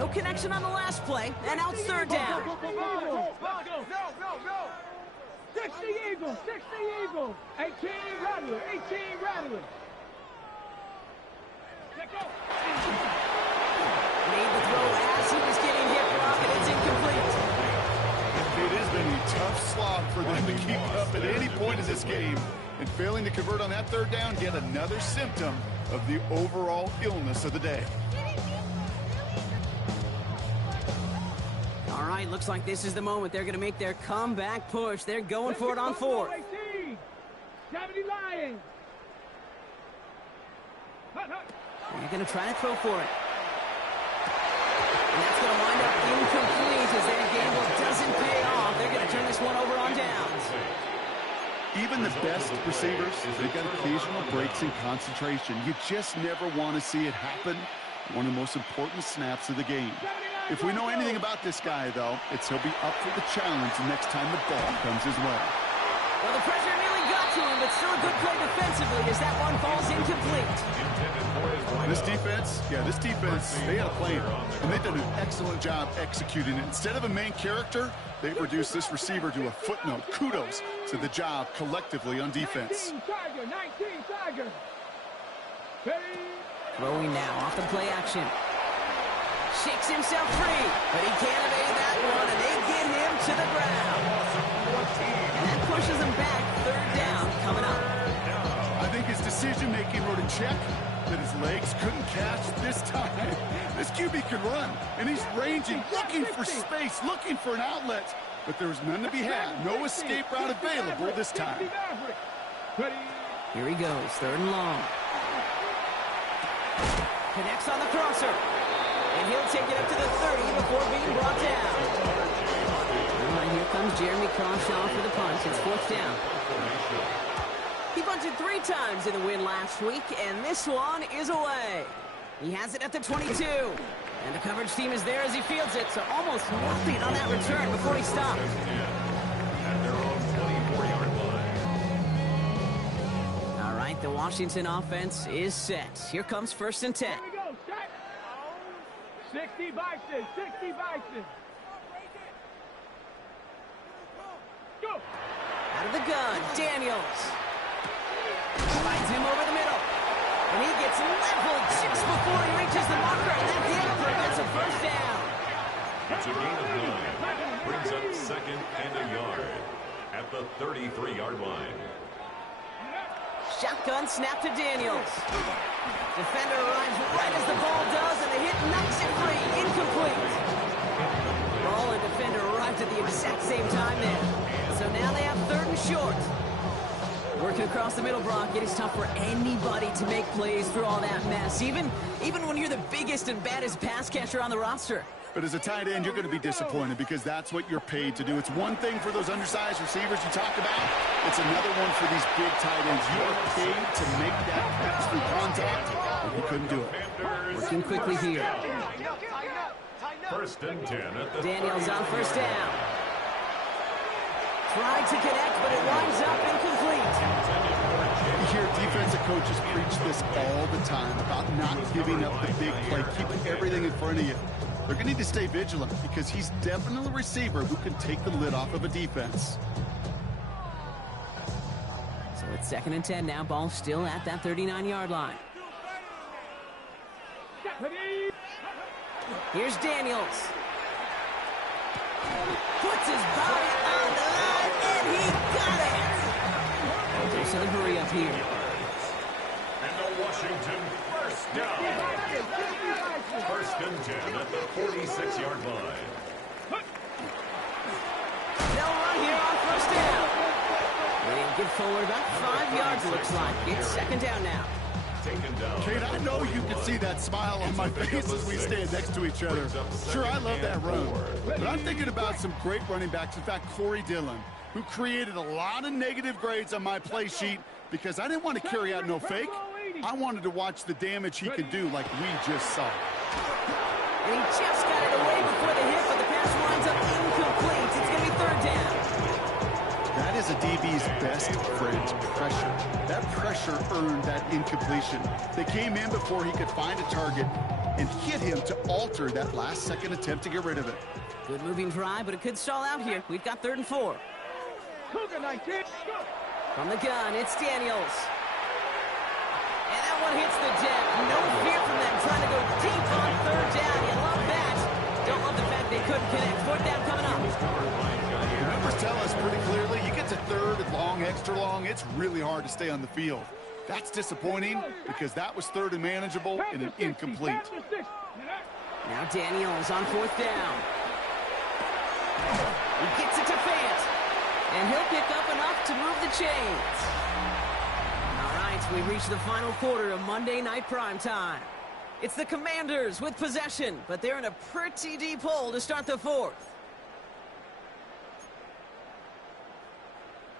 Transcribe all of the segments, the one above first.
No connection on the last play, and now it's third down. Go. 60 Eagles, 60 Eagles. 18 Rattler, 18 Rattler. Let go. Made the throw as he was getting hit, Brock, and it's incomplete. It has been a tough slog for them to keep up at any point in this game. And failing to convert on that third down, yet another symptom of the overall illness of the day. All right, looks like this is the moment. They're going to make their comeback push. They're going for it on fourth. 70 Lions. They're going to try to throw for it. And that's going to wind up incomplete as their gamble doesn't pay off. They're going to turn this one over on downs. Even the best receivers, they've got occasional breaks in concentration. You just never want to see it happen. One of the most important snaps of the game. If we know anything about this guy, though, it's he'll be up for the challenge the next time the ball comes his way. Well, the pressure nearly got to him, but still a good play defensively as that one falls incomplete. This defense, they had a plan, and they've done an excellent job executing it. Instead of a main character, they've reduced this receiver to a footnote. Kudos to the job collectively on defense. 19 Tiger. Throwing now off the play action. Shakes himself free, but he can't evade that one, and they get him to the ground. And that pushes him back. Third down coming up. I think his decision-making wrote a check that his legs couldn't catch this time. This QB can run, and he's ranging, looking for space, looking for an outlet. But there's none to be had. No escape route available this time. Here he goes, third and long. Connects on the crosser. And he'll take it up to the 30 before being brought down. All right, here comes Jeremy Crawshaw for the punch. It's fourth down. He punted 3 times in the win last week, and this one is away. He has it at the 22. And the coverage team is there as he fields it, so almost nothing on that return before he stops. At their own 24-yard line. All right, the Washington offense is set. Here comes first and 10. Here we go, set. 60 Bison, 60 Bison. Go. Out of the gun, Daniels. Finds him over the middle. And he gets leveled just before he reaches the marker. And that hit prevents a first down. It's a gain of 9. Brings up second and a yard at the 33-yard line. Shotgun snap to Daniels. Defender arrives right as the ball does, and the hit knocks it free. Incomplete. Ball and defender arrived at the exact same time there. So now they have third and short. Working across the middle, Brock, it is tough for anybody to make plays through all that mess, even when you're the biggest and baddest pass catcher on the roster. But as a tight end, you're going to be disappointed because that's what you're paid to do. It's one thing for those undersized receivers you talked about. It's another one for these big tight ends. You are paid to make that pass through contact, and you couldn't do it. Working quickly here. First and 10 at the Daniels on first down. Tried to connect, but it winds up incomplete. You hear defensive coaches preach this all the time about not giving up the big play, keeping everything in front of you. They're going to need to stay vigilant because he's definitely a receiver who can take the lid off of a defense. So it's second and 10 now. Ball still at that 39-yard line. Here's Daniels. Puts his body on the line, and he got it. There's a hurry up here. And the Washington first down. First and 10 at the 46-yard line. They'll run here on first down. They'll get forward about 5 yards, looks like. It's second down now. Taken down. Kate, I know you can see that smile on my face as we stand next to each other. Sure, I love that run. But I'm thinking about some great running backs. In fact, Corey Dillon, who created a lot of negative grades on my play sheet because I didn't want to carry out no fake. I wanted to watch the damage he could do like we just saw. And he just got it away before the hit, but the pass winds up incomplete. It's going to be third down. That is a DB's best friend, pressure. That pressure earned that incompletion. They came in before he could find a target, and hit him to alter that last-second attempt to get rid of it. Good moving drive, but it could stall out here. We've got 3rd and 4. Cougar 19. From the gun, it's Daniels. And that one hits the deck. No fear from them trying to go deep on 3rd down. You love that. Don't love the fact they couldn't connect. 4th down coming up. The numbers tell us pretty clearly, you get to 3rd and long, extra long, it's really hard to stay on the field. That's disappointing because that was 3rd and manageable and an incomplete. Now Daniels on 4th down. He gets it to Fant. And he'll pick up enough to move the chains. All right, we've reached the final quarter of Monday Night Primetime. It's the Commanders with possession, but they're in a pretty deep hole to start the 4th.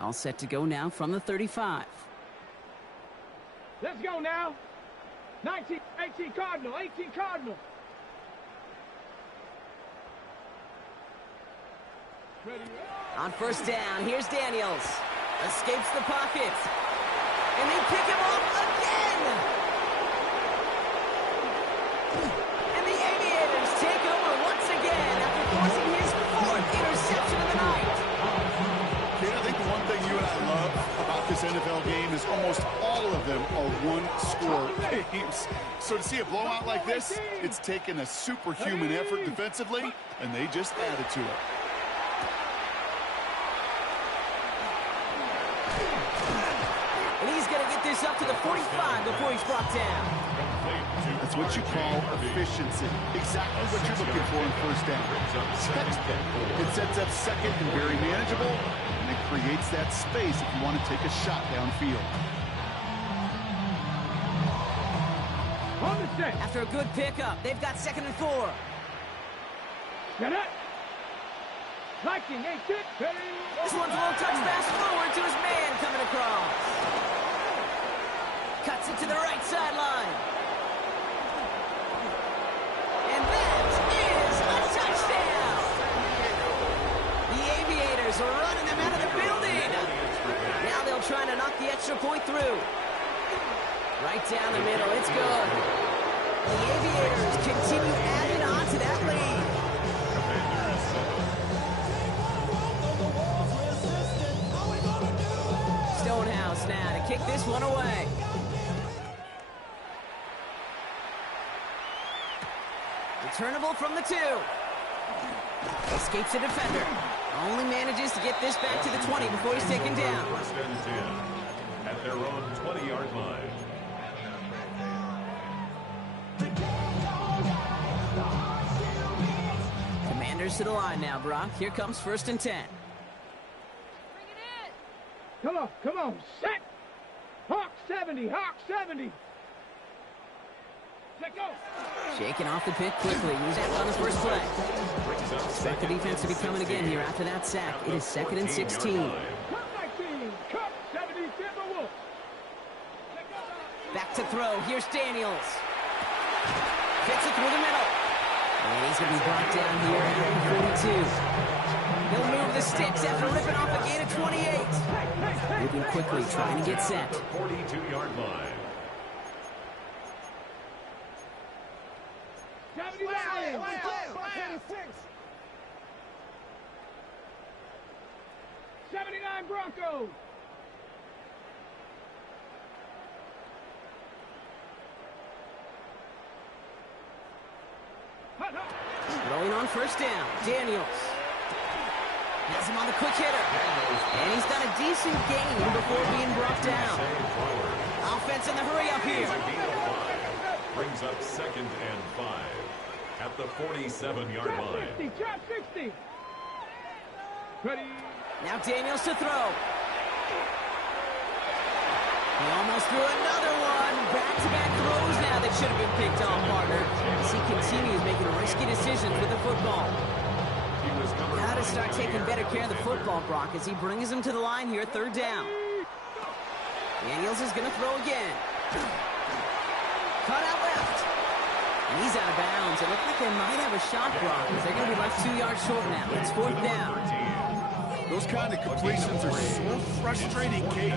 All set to go now from the 35. Let's go now. 19, 18 Cardinal, 18 Cardinal. Ready. On 1st down, here's Daniels. Escapes the pocket. And they pick him off again. And the Aviators take over once again after forcing his 4th interception of the night. Kate, I think the one thing you and I love about this NFL game is almost all of them are one-score games. So to see a blowout like this, it's taken a superhuman effort defensively, and they just added to it. And he's going to get this up to the 45 before he's brought down. That's what you call efficiency. Exactly what you're looking for in 1st down. It sets up 2nd and very manageable, and it creates that space if you want to take a shot downfield. On the set. After a good pickup, they've got 2nd and 4. Get it. Liking, 18. Ready. This one's a little touch pass forward to his man coming across. Cuts it to the right sideline. And that is a touchdown. The Aviators are running them out of the building. Now they'll try to knock the extra point through. Right down the middle, it's good. The Aviators continue adding on to that lead. Stonehouse now to kick this one away. Returnable from the 2. Escapes a defender. Only manages to get this back to the 20 before he's taken down. 1st and 10 at their own 20-yard line. Commanders to the line now, Brock. Here comes 1st and 10. Come on, set. Hawk 70, Hawk 70. Let go. Shaking off the pick quickly. He's out on the first play. Expect the defense to be coming again here after that sack. It is 2nd and 16. Cup 19, Cup 70, Timberwolves. Back to throw. Here's Daniels. Gets it through the middle. And he's going to be brought down here at 42. He'll move the sticks after ripping off a gain of 28. Moving quickly, trying to get set. 42-yard line. 79 Broncos. Throwing on 1st down, Daniels. Has him on the quick hitter. And he's got a decent gain before being brought down. Offense in the hurry up here. Brings up 2nd and 5 at the 47-yard line. 60, drop 60. Ready. Now Daniels to throw. He almost threw another one. Back-to-back throws now that should have been picked off, partner. As he continues making risky decisions with the football. Got to start taking better care of the football, Brock, as he brings him to the line here, 3rd down. Daniels is going to throw again. Cut out left. And he's out of bounds. It looks like they might have a shot, Brock, as they're going to be left 2 yards short now. It's 4th down. Those kind of completions are so frustrating, Kate.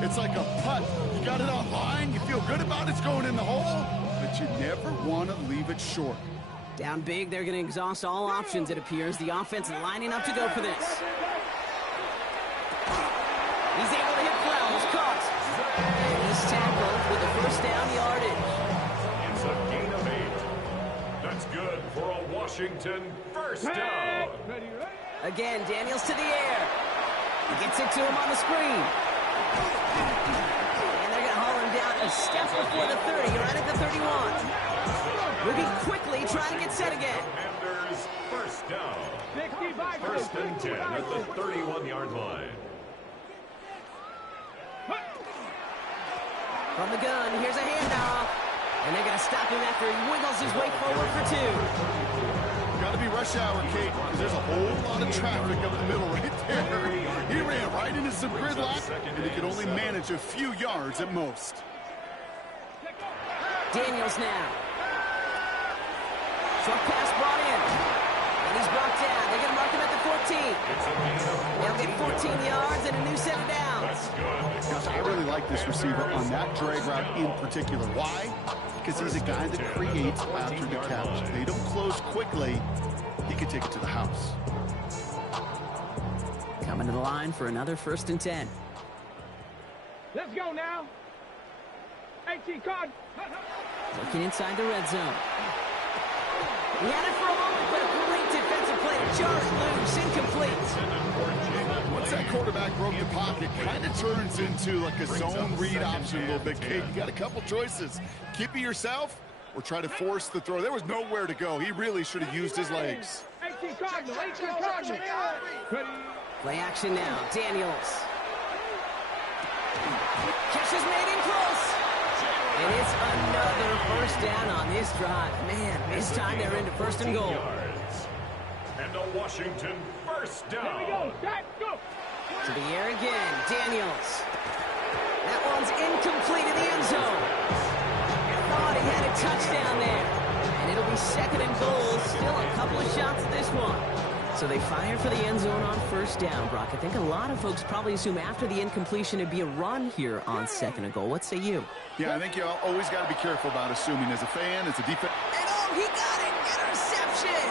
It's like a putt. You got it on line. You feel good about it's going in the hole. But but you never want to leave it short. Down big, they're going to exhaust all options, it appears. The offense lining up to go for this. He's able to hit Flowers, caught. And he's tackled with the first down yardage. It's a gain of 8. That's good for a Washington first down. Again, Daniels to the air. He gets it to him on the screen. And they're going to haul him down a step before the 30, right at the 31. Moving quickly, trying to get set again. Commanders first down. First and 10 at the 31-yard line. From the gun, here's a handoff. And they're going to stop him after he wiggles his way forward for 2. Got to be rush hour, Kate, because there's a whole lot of traffic up the middle right there. He ran right into some gridlock, and he could only manage a few yards at most. Daniels now. Short pass brought in. And he's brought down. They're going to mark him at the 14. They'll get 14 yards and a new set of downs. Gosh, I really like this receiver on that drag route in particular. Why? Because he's a guy that creates after the catch. They don't close quickly. He can take it to the house. Coming to the line for another first and 10. Let's go now. 18 card. Looking inside the red zone. He had it for a moment, but a great defensive play to charge loose, incomplete. Once that quarterback broke the pocket, kind of turns into like a zone read option a little bit. Kate, you got a couple choices. Keep it yourself or try to force the throw. There was nowhere to go. He really should have used his legs. 18 Cardinal, 18 Cardinal. Play action now, Daniels. Catch is made in close. And it's another first down on this drive. Man, this time they're into first and goal. And a Washington first down. Here we go, Jack, go. To the air again, Daniels. That one's incomplete in the end zone. Thought he had a touchdown there. And it'll be second and goal. Still a couple of shots at this one. So they fire for the end zone on first down, Brock. I think a lot of folks probably assume after the incompletion it'd be a run here on second and goal. What say you? Yeah, I think you always got to be careful about assuming as a fan, as a defense. And oh, he got it! Interception!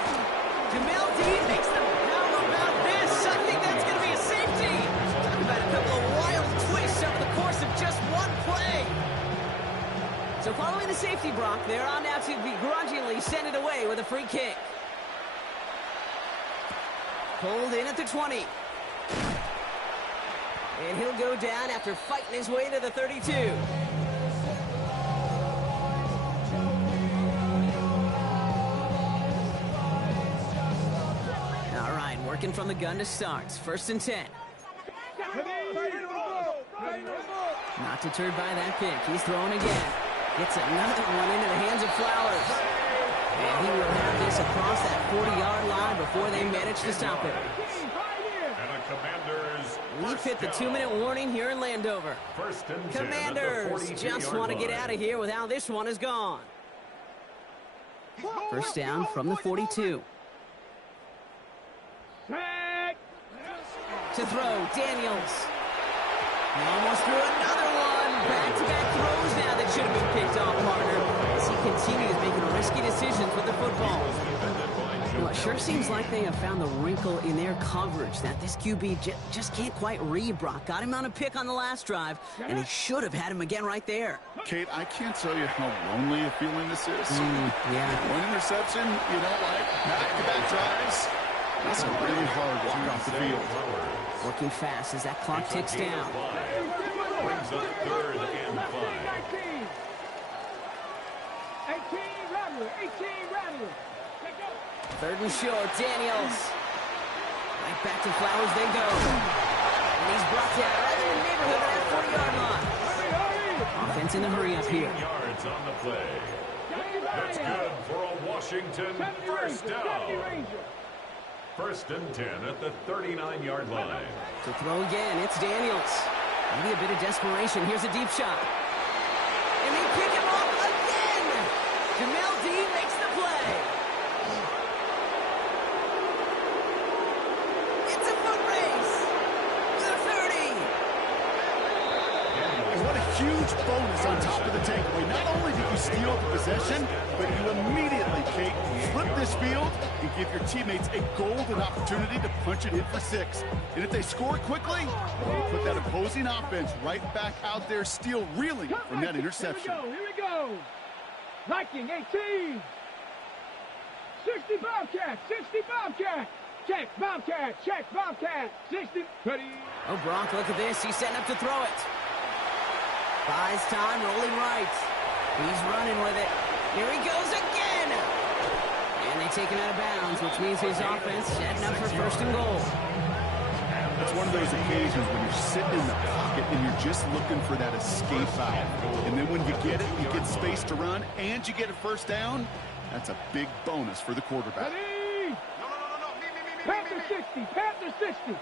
Jamel Dean makes the how about this? I think that's going to be a safety. Talk about a couple of wild twists over the course of just one play. So following the safety, Brock, they're on now to begrudgingly send it away with a free kick. Pulled in at the 20. And he'll go down after fighting his way to the 32. All right, working from the gun to start. First and 10. Not deterred by that pick. He's throwing again. Gets another one into the hands of Flowers. And he will have this across that 40-yard line before they manage to stop it. And a Commanders. We've hit the 2-minute warning here in Landover. First and 10 Commanders just want to get out of here with how this one is gone. First down from the 42. To throw, Daniels. He almost threw another one. Back-to-back throws now that should have been picked off, partner. As he continues making risky decisions with the football. Well, it sure seems like they have found the wrinkle in their coverage that this QB just can't quite read, Brock. Got him on a pick on the last drive, and they should have had him again right there. Kate, I can't tell you how lonely a feeling this is. Yeah. One interception, you don't like. Back-to-back drives. That's a really hard walk off the field. Working fast as that clock ticks down. Brings up third and 5. 18 Rattler, 18 Rattler. Third and short, Daniels. Right back to Flowers they go. And he's brought down right in the neighborhood of that 40-yard line. Offense in the hurry up here. Yards on the play. That's good for a Washington first down. First and 10 at the 39-yard line. To throw again, it's Daniels. Maybe a bit of desperation. Here's a deep shot. And they pick him off again. Jamel Dean makes the play. It's a foot race. The 30. And what a huge huge bonus on top of the takeaway. Not only did you steal the possession, but you immediately, Kate, flip this field and give your teammates a golden opportunity to punch it in for 6. And if they score quickly, well, put that opposing offense right back out there, still reeling from that interception. Here we go. Viking 18. 60 Bobcat, 60 Bobcat. Check, Bobcat, check, Bobcat. 60, 30. Oh, Gronk, look at this. He's setting up to throw it. Buys time, rolling right. He's running with it. Here he goes again. And they take him out of bounds, which means his offense setting up for first and goal. It's one of those occasions when you're sitting in the pocket and you're just looking for that escape out. And then when you get it, you get space to run, and you get a first down. That's a big bonus for the quarterback. Ready? Panther 60, Panther 60.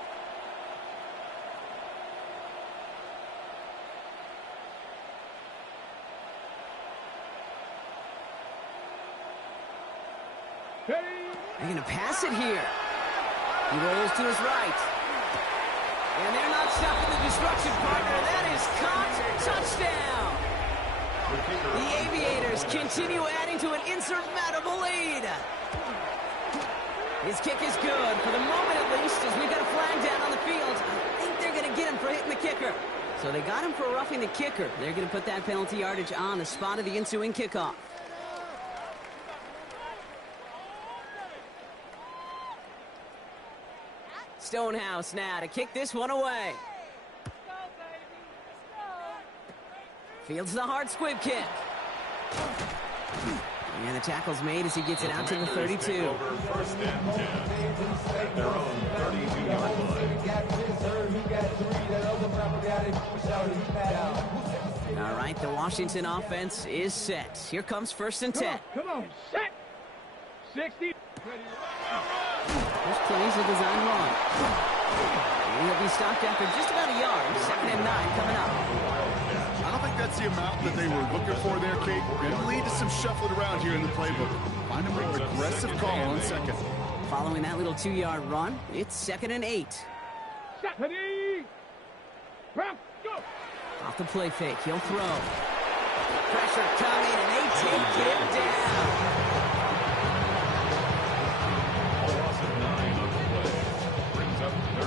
They're going to pass it here. He rolls to his right. And they're not stopping the destruction, partner. That is caught. Touchdown. The Aviators continue adding to an insurmountable lead. His kick is good, for the moment at least, as we've got a flag down on the field. I think they're going to get him for hitting the kicker. So they got him for roughing the kicker. They're going to put that penalty yardage on the spot of the ensuing kickoff. Stonehouse now to kick this one away. Fields the hard squib kick. And the tackle's made as he gets it out to the 32. First and 10 at their own 32-yard line. All right, the Washington offense is set. Here comes first and 10. Come on, set. 60. First plays a design run. And he'll be stopped after just about a yard. 2nd and 9 coming up. I don't think that's the amount that they were looking for there, Kate. Going to lead to some shuffling around here in the playbook. Find a more aggressive call on 2nd. Following that little 2-yard run, it's 2nd and 8. Set. Ready. Go. Off the play fake, he'll throw. Pressure coming, and they take him down.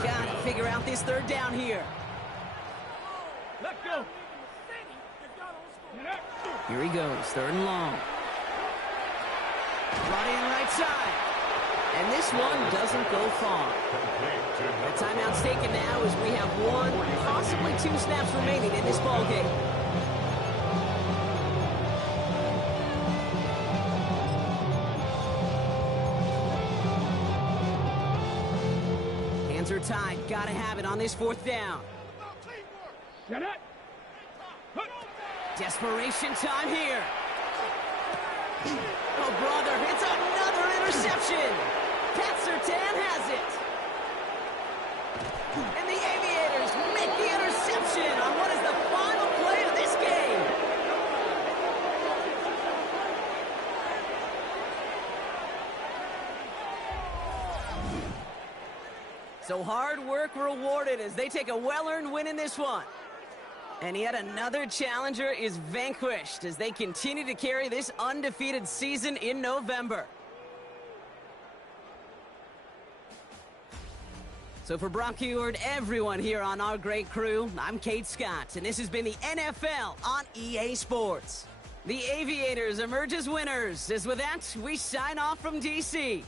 Got to figure out this 3rd down here. Let's go. Here he goes, 3rd and long. Brought in right side. And this one doesn't go far. The timeout's taken now as we have 1, possibly 2 snaps remaining in this ballgame. Hands are tied. Got to have it on this 4th down. Set it. Desperation time here. Oh, brother, it's another interception. Pat Surtain has it. And the Aviators make the interception on what is the final play of this game. So hard work rewarded as they take a well-earned win in this one. And yet another challenger is vanquished as they continue to carry this undefeated season in November. So for Brock Huard, everyone here on our great crew, I'm Kate Scott, and this has been the NFL on EA Sports. The Aviators emerge as winners, as with that, we sign off from DC.